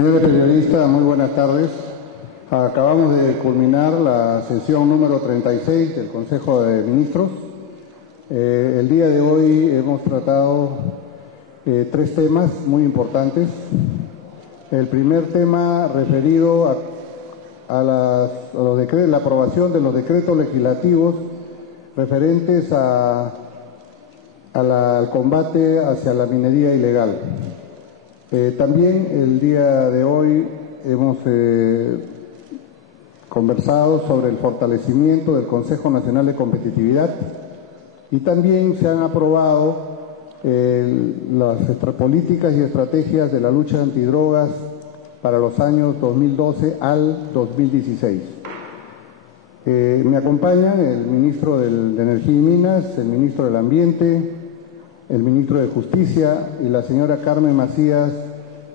Señores periodistas, muy buenas tardes. Acabamos de culminar la sesión número 36 del Consejo de Ministros. El día de hoy hemos tratado tres temas muy importantes. El primer tema referido a la aprobación de los decretos legislativos referentes al combate hacia la minería ilegal. También el día de hoy hemos conversado sobre el fortalecimiento del Consejo Nacional de Competitividad y también se han aprobado las políticas y estrategias de la lucha antidrogas para los años 2012 al 2016. Me acompañan el ministro de Energía y Minas, el ministro del Ambiente, el ministro de Justicia y la señora Carmen Macías,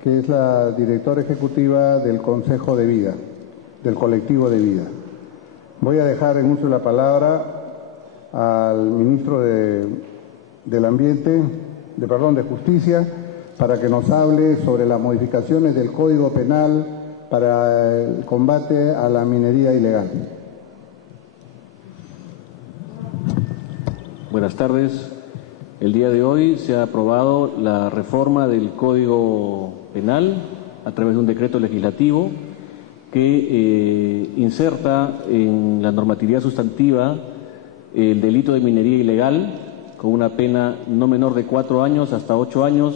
que es la directora ejecutiva del Consejo de Vida, del colectivo de vida. Voy a dejar en uso de la palabra al ministro de Justicia para que nos hable sobre las modificaciones del Código Penal para el combate a la minería ilegal. Buenas tardes. El día de hoy se ha aprobado la reforma del Código Penal a través de un decreto legislativo que inserta en la normatividad sustantiva el delito de minería ilegal con una pena no menor de 4 años hasta 8 años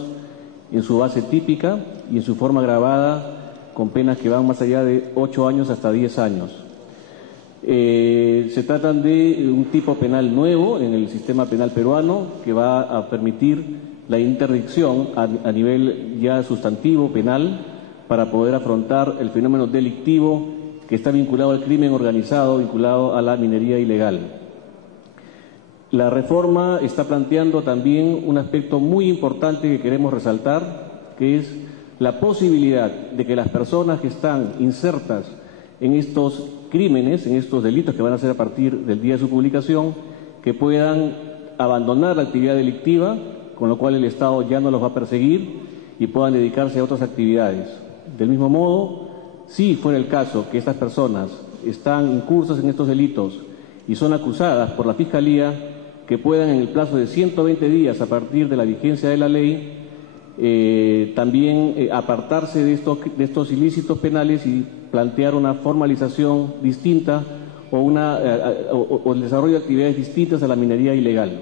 en su base típica y en su forma agravada con penas que van más allá de 8 años hasta 10 años. Se tratan de un tipo penal nuevo en el sistema penal peruano que va a permitir la interdicción a nivel ya sustantivo penal para poder afrontar el fenómeno delictivo que está vinculado al crimen organizado, vinculado a la minería ilegal. La reforma está planteando también un aspecto muy importante que queremos resaltar, que es la posibilidad de que las personas que están insertas en estos crímenes, en estos delitos que van a ser a partir del día de su publicación, que puedan abandonar la actividad delictiva, con lo cual el Estado ya no los va a perseguir y puedan dedicarse a otras actividades. Del mismo modo, si fuera el caso que estas personas están incursas en estos delitos y son acusadas por la Fiscalía, que puedan en el plazo de 120 días a partir de la vigencia de la ley también apartarse de estos ilícitos penales y plantear una formalización distinta o el desarrollo de actividades distintas a la minería ilegal.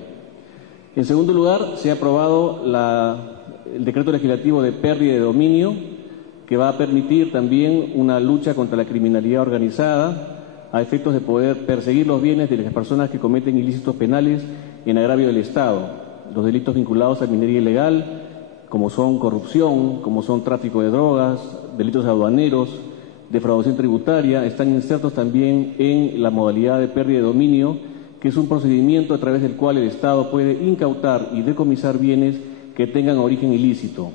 En segundo lugar, se ha aprobado el decreto legislativo de pérdida de dominio, que va a permitir también una lucha contra la criminalidad organizada a efectos de poder perseguir los bienes de las personas que cometen ilícitos penales en agravio del Estado. Los delitos vinculados a minería ilegal, como son corrupción, como son tráfico de drogas, delitos aduaneros, defraudación tributaria, están insertos también en la modalidad de pérdida de dominio, que es un procedimiento a través del cual el Estado puede incautar y decomisar bienes que tengan origen ilícito.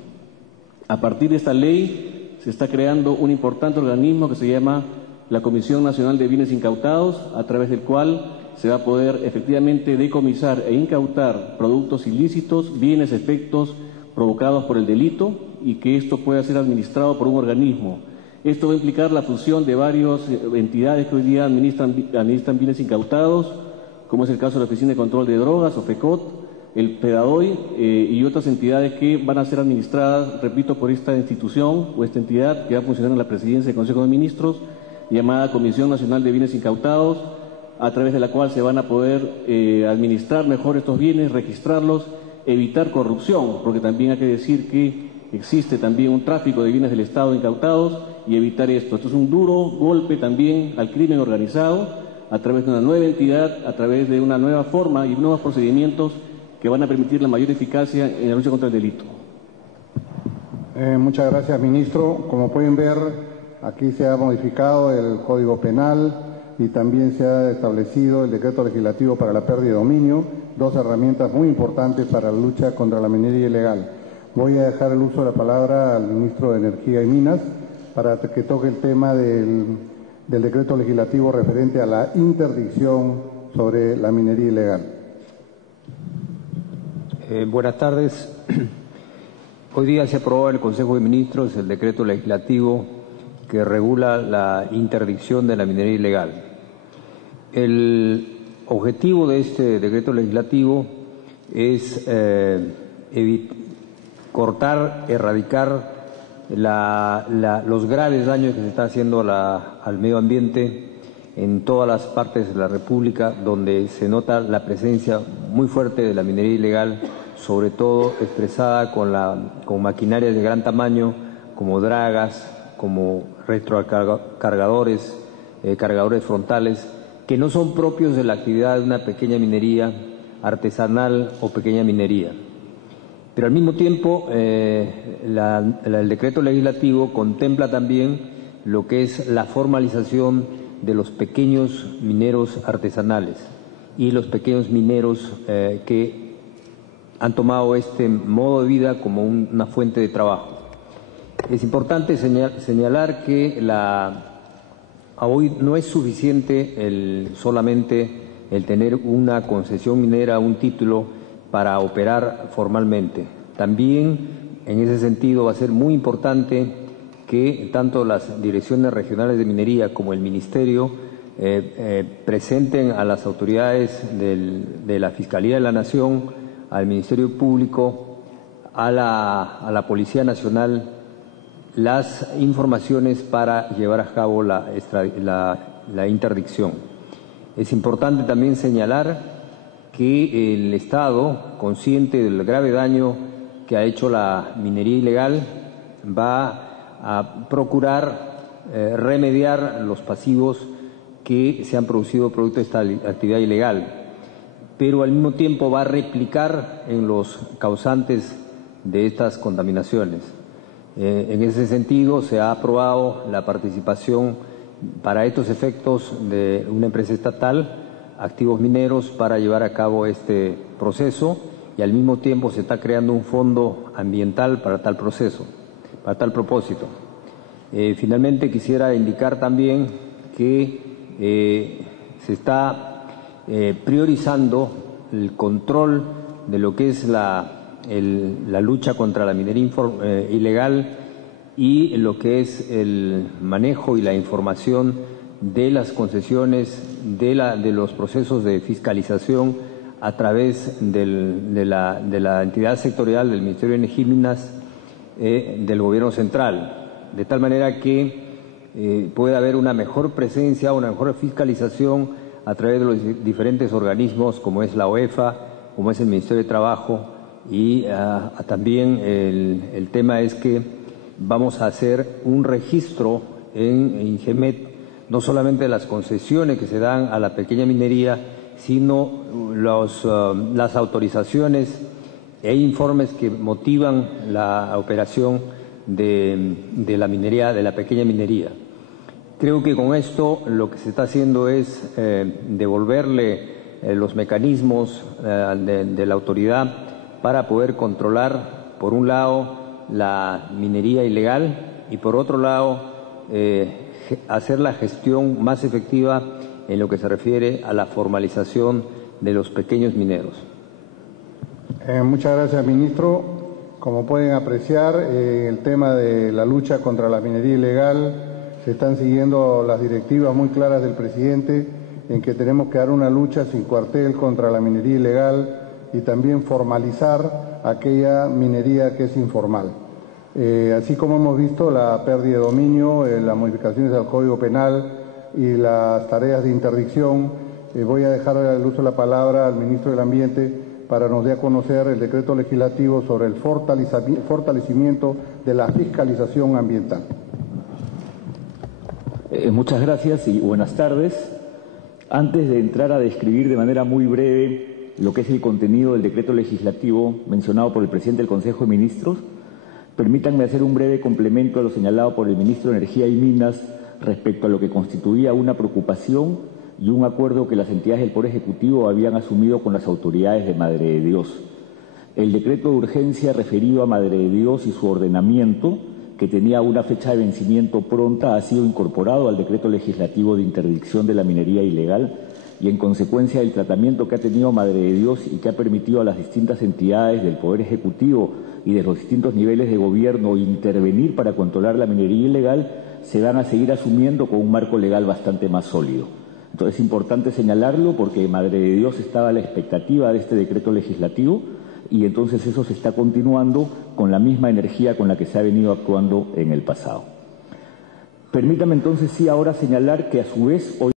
A partir de esta ley se está creando un importante organismo que se llama la Comisión Nacional de Bienes Incautados, a través del cual se va a poder efectivamente decomisar e incautar productos ilícitos, bienes, efectos provocados por el delito y que esto pueda ser administrado por un organismo. Esto va a implicar la fusión de varias entidades que hoy día administran bienes incautados, como es el caso de la Oficina de Control de Drogas, OFECOT, el PEDADOI y otras entidades que van a ser administradas, repito, por esta institución o esta entidad que va a funcionar en la presidencia del Consejo de Ministros, llamada Comisión Nacional de Bienes Incautados, a través de la cual se van a poder administrar mejor estos bienes, registrarlos, evitar corrupción, porque también hay que decir que existe también un tráfico de bienes del Estado incautados y evitar esto. Esto es un duro golpe también al crimen organizado a través de una nueva entidad, a través de una nueva forma y nuevos procedimientos que van a permitir la mayor eficacia en la lucha contra el delito. Muchas gracias, ministro. Como pueden ver, aquí se ha modificado el Código Penal y también se ha establecido el decreto legislativo para la pérdida de dominio, dos herramientas muy importantes para la lucha contra la minería ilegal. Voy a dejar el uso de la palabra al ministro de Energía y Minas para que toque el tema del decreto legislativo referente a la interdicción sobre la minería ilegal. Buenas tardes. Hoy día se aprobó en el Consejo de Ministros el decreto legislativo que regula la interdicción de la minería ilegal. El objetivo de este decreto legislativo es cortar, erradicar los graves daños que se está haciendo al medio ambiente en todas las partes de la República, donde se nota la presencia muy fuerte de la minería ilegal, sobre todo expresada con maquinarias de gran tamaño, como dragas, como retrocargadores, cargadores frontales, que no son propios de la actividad de una pequeña minería artesanal o pequeña minería. Pero al mismo tiempo, el decreto legislativo contempla también lo que es la formalización de los pequeños mineros artesanales y los pequeños mineros que han tomado este modo de vida como una fuente de trabajo. Es importante señalar que hoy no es suficiente solamente el tener una concesión minera, un título para operar formalmente. También, en ese sentido, va a ser muy importante que tanto las direcciones regionales de minería como el Ministerio presenten a las autoridades de la Fiscalía de la Nación, al Ministerio Público, a la Policía Nacional, las informaciones para llevar a cabo la interdicción. Es importante también señalar que el Estado, consciente del grave daño que ha hecho la minería ilegal, va a procurar remediar los pasivos que se han producido producto de esta actividad ilegal, pero al mismo tiempo va a replicar en los causantes de estas contaminaciones. En ese sentido, se ha aprobado la participación para estos efectos de una empresa estatal, Activos Mineros, para llevar a cabo este proceso, y al mismo tiempo se está creando un fondo ambiental para tal proceso, para tal propósito. Finalmente, quisiera indicar también que se está priorizando el control de lo que es la lucha contra la minería ilegal y lo que es el manejo y la información de las concesiones, de los procesos de fiscalización a través de la entidad sectorial del Ministerio de Energía y Minas del Gobierno Central, de tal manera que pueda haber una mejor presencia, una mejor fiscalización a través de los diferentes organismos, como es la OEFA, como es el Ministerio de Trabajo, y también el tema es que vamos a hacer un registro en INGEMET, no solamente de las concesiones que se dan a la pequeña minería, sino las autorizaciones e informes que motivan la operación de la minería, de la pequeña minería. Creo que con esto lo que se está haciendo es devolverle los mecanismos de la autoridad para poder controlar, por un lado, la minería ilegal y, por otro lado, hacer la gestión más efectiva en lo que se refiere a la formalización de los pequeños mineros. Muchas gracias, ministro. Como pueden apreciar, el tema de la lucha contra la minería ilegal, se están siguiendo las directivas muy claras del presidente en que tenemos que dar una lucha sin cuartel contra la minería ilegal y también formalizar aquella minería que es informal. Así como hemos visto la pérdida de dominio, las modificaciones al Código Penal y las tareas de interdicción, voy a dejar el uso de la palabra al ministro del Ambiente para nos dé a conocer el decreto legislativo sobre el fortalecimiento de la fiscalización ambiental. Muchas gracias y buenas tardes. Antes de entrar a describir de manera muy breve lo que es el contenido del decreto legislativo mencionado por el presidente del Consejo de Ministros, permítanme hacer un breve complemento a lo señalado por el ministro de Energía y Minas respecto a lo que constituía una preocupación y un acuerdo que las entidades del Poder Ejecutivo habían asumido con las autoridades de Madre de Dios. El decreto de urgencia referido a Madre de Dios y su ordenamiento, que tenía una fecha de vencimiento pronta, ha sido incorporado al decreto legislativo de interdicción de la minería ilegal y en consecuencia del tratamiento que ha tenido Madre de Dios y que ha permitido a las distintas entidades del Poder Ejecutivo y de los distintos niveles de gobierno intervenir para controlar la minería ilegal, se van a seguir asumiendo con un marco legal bastante más sólido. Entonces es importante señalarlo porque Madre de Dios estaba a la expectativa de este decreto legislativo y entonces eso se está continuando con la misma energía con la que se ha venido actuando en el pasado. Permítame entonces sí ahora señalar que a su vez hoy